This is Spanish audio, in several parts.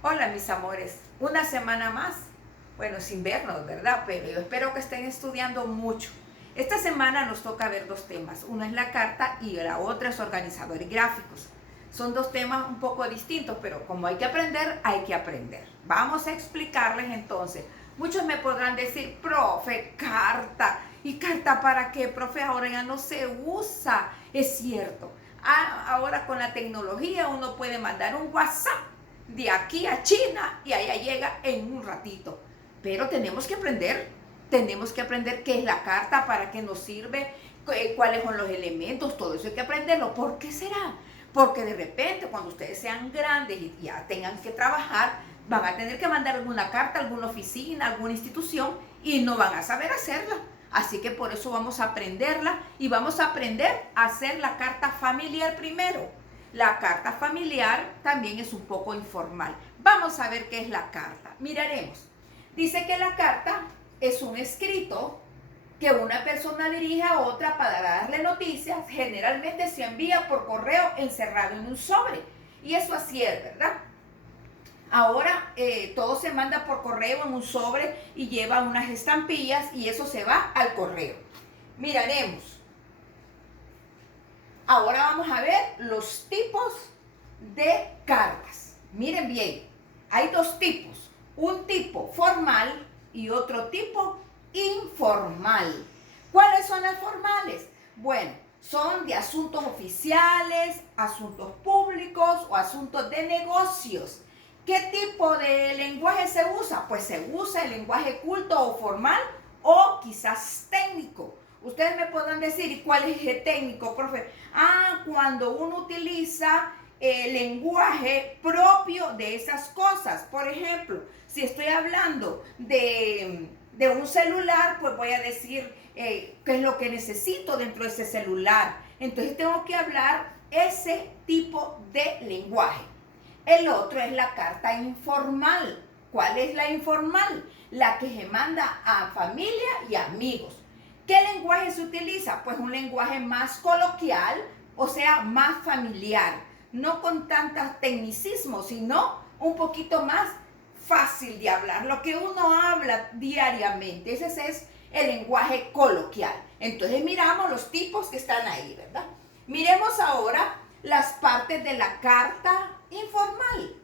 Hola mis amores, una semana más, bueno, sin vernos, ¿verdad? Pero yo espero que estén estudiando mucho. Esta semana nos toca ver dos temas, una es la carta y la otra es organizadores gráficos. Son dos temas un poco distintos, pero como hay que aprender, hay que aprender. Vamos a explicarles entonces. Muchos me podrán decir, profe, carta. ¿Y carta para qué, profe? Ahora ya no se usa. Es cierto. Ahora con la tecnología uno puede mandar un WhatsApp de aquí a China y allá llega en un ratito. Pero tenemos que aprender qué es la carta, para qué nos sirve, cuáles son los elementos, todo eso hay que aprenderlo. ¿Por qué será? Porque de repente cuando ustedes sean grandes y ya tengan que trabajar, van a tener que mandar alguna carta a alguna oficina, a alguna institución y no van a saber hacerla. Así que por eso vamos a aprenderla y vamos a aprender a hacer la carta familiar primero. La carta familiar también es un poco informal. Vamos a ver qué es la carta. Miraremos. Dice que la carta es un escrito que una persona dirige a otra para darle noticias. Generalmente se envía por correo encerrado en un sobre. Y eso así es, ¿verdad? Ahora todo se manda por correo en un sobre y lleva unas estampillas y eso se va al correo. Miraremos. Ahora vamos a ver los tipos de cartas. Miren bien, hay dos tipos. Un tipo formal y otro tipo informal. ¿Cuáles son las formales? Bueno, son de asuntos oficiales, asuntos públicos o asuntos de negocios. ¿Qué tipo de lenguaje se usa? Pues se usa el lenguaje culto o formal o quizás técnico. Ustedes me podrán decir, ¿y cuál es el técnico, profe? Cuando uno utiliza el lenguaje propio de esas cosas. Por ejemplo, si estoy hablando de un celular, pues voy a decir qué es lo que necesito dentro de ese celular. Entonces tengo que hablar ese tipo de lenguaje. El otro es la carta informal. ¿Cuál es la informal? La que se manda a familia y amigos. ¿Qué lenguaje se utiliza? Pues un lenguaje más coloquial, o sea, más familiar, no con tantos tecnicismos, sino un poquito más fácil de hablar, lo que uno habla diariamente. Ese es el lenguaje coloquial. Entonces miramos los tipos que están ahí, ¿verdad? Miremos ahora las partes de la carta informal.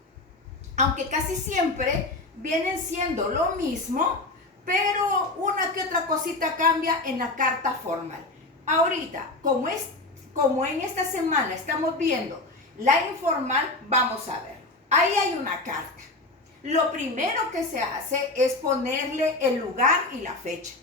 Aunque casi siempre vienen siendo lo mismo, pero una que otra cosita cambia en la carta formal. Ahorita, como en esta semana estamos viendo la informal, vamos a ver. Ahí hay una carta. Lo primero que se hace es ponerle el lugar y la fecha.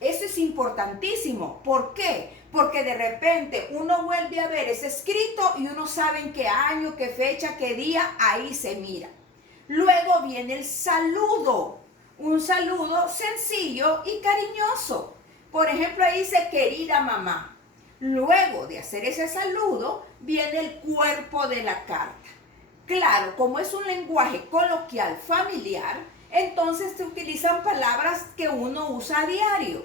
Eso es importantísimo. ¿Por qué? Porque de repente uno vuelve a ver ese escrito y uno sabe en qué año, qué fecha, qué día, ahí se mira. Luego viene el saludo, un saludo sencillo y cariñoso. Por ejemplo, ahí dice querida mamá. Luego de hacer ese saludo, viene el cuerpo de la carta. Claro, como es un lenguaje coloquial familiar, entonces se utilizan palabras que uno usa a diario.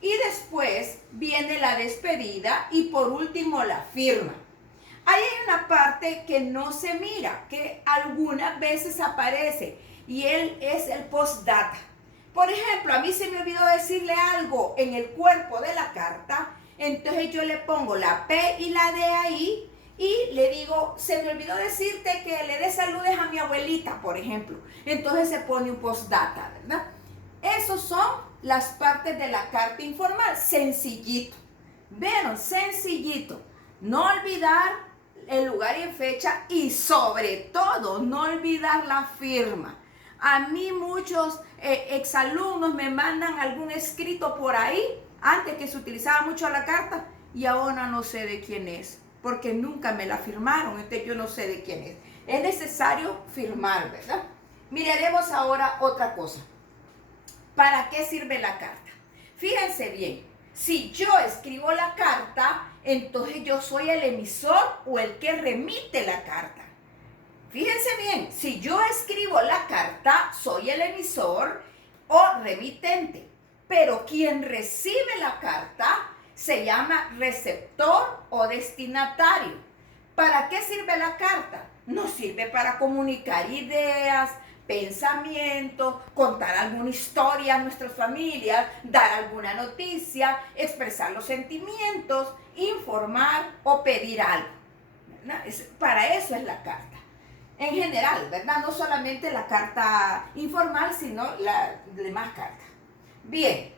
Y después viene la despedida y por último la firma. Ahí hay una parte que no se mira, que algunas veces aparece, y él es el postdata. Por ejemplo, a mí se me olvidó decirle algo en el cuerpo de la carta, entonces yo le pongo la P y la D ahí y le digo, se me olvidó decirte que le dé saludes a mi abuelita, por ejemplo. Entonces se pone un postdata, ¿verdad? Esos son las partes de la carta informal, sencillito. Vean, sencillito. No olvidar el lugar y fecha y sobre todo no olvidar la firma. A mí muchos exalumnos me mandan algún escrito por ahí, antes que se utilizaba mucho la carta, y ahora no sé de quién es, porque nunca me la firmaron, entonces yo no sé de quién es. Es necesario firmar, ¿verdad? Miraremos ahora otra cosa. ¿Para qué sirve la carta? Fíjense bien, si yo escribo la carta, entonces yo soy el emisor o el que remite la carta. Fíjense bien, si yo escribo la carta, soy el emisor o remitente. Pero quien recibe la carta se llama receptor o destinatario. ¿Para qué sirve la carta? nos sirve para comunicar ideas, pensamientos, contar alguna historia a nuestras familias, dar alguna noticia, expresar los sentimientos, informar o pedir algo, ¿verdad? Para eso es la carta. En general, ¿verdad? No solamente la carta informal, sino las demás cartas. Bien,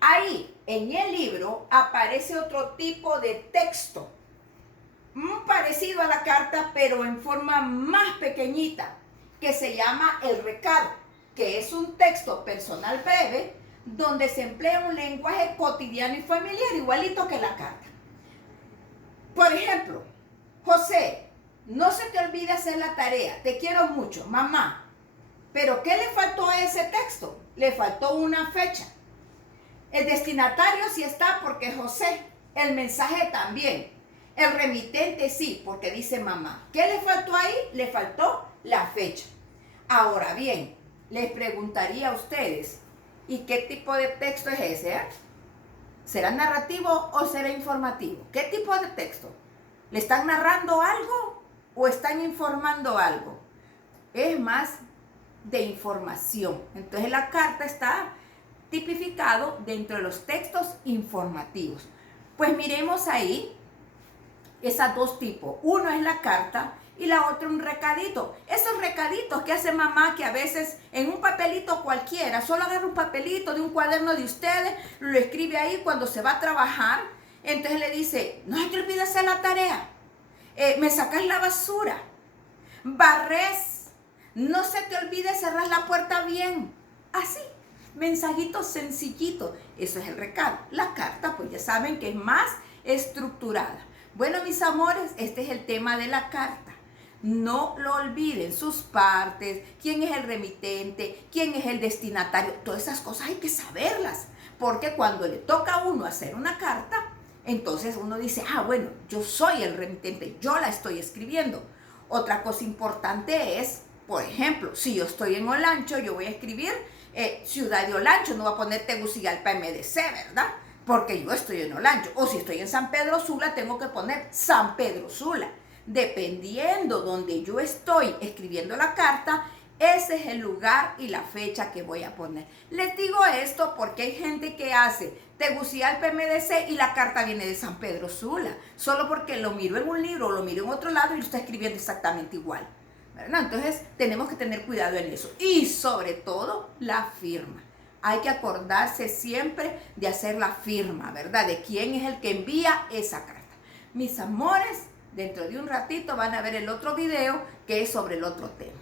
ahí en el libro aparece otro tipo de texto, parecido a la carta, pero en forma más pequeñita, que se llama el recado, que es un texto personal breve, donde se emplea un lenguaje cotidiano y familiar, igualito que la carta. Por ejemplo, José, no se te olvide hacer la tarea, te quiero mucho, mamá. Pero ¿qué le faltó a ese texto? Le faltó una fecha. El destinatario sí está porque es José, el mensaje también. El remitente sí, porque dice mamá. ¿Qué le faltó ahí? Le faltó la fecha. Ahora bien, les preguntaría a ustedes, ¿y qué tipo de texto es ese? ¿Será narrativo o será informativo? ¿Qué tipo de texto? ¿Le están narrando algo o están informando algo? Es más de información. Entonces la carta está tipificado dentro de los textos informativos. Pues miremos ahí esas dos tipos. Uno es la carta y la otra un recadito. Esos recaditos que hace mamá, que a veces en un papelito cualquiera, solo agarra un papelito de un cuaderno de ustedes, lo escribe ahí cuando se va a trabajar. Entonces le dice, no se te olvide hacer la tarea, me sacas la basura, barres, no se te olvide cerrar la puerta bien. Así, mensajitos sencillitos. Eso es el recado. La carta, pues ya saben que es más estructurada. Bueno, mis amores, este es el tema de la carta. No lo olviden, sus partes, quién es el remitente, quién es el destinatario. Todas esas cosas hay que saberlas, porque cuando le toca a uno hacer una carta, entonces uno dice, bueno, yo soy el remitente, yo la estoy escribiendo. Otra cosa importante es, por ejemplo, si yo estoy en Olancho, yo voy a escribir Ciudad de Olancho, no voy a poner Tegucigalpa MDC, ¿verdad? Porque yo estoy en Olancho. O si estoy en San Pedro Sula, tengo que poner San Pedro Sula. Dependiendo donde yo estoy escribiendo la carta, ese es el lugar y la fecha que voy a poner. Les digo esto porque hay gente que hace Tegucigalpa MDC y la carta viene de San Pedro Sula, solo porque lo miro en un libro o lo miro en otro lado y lo está escribiendo exactamente igual, ¿verdad? Entonces tenemos que tener cuidado en eso. Y sobre todo la firma. Hay que acordarse siempre de hacer la firma, ¿verdad? De quién es el que envía esa carta. Mis amores, dentro de un ratito van a ver el otro video que es sobre el otro tema.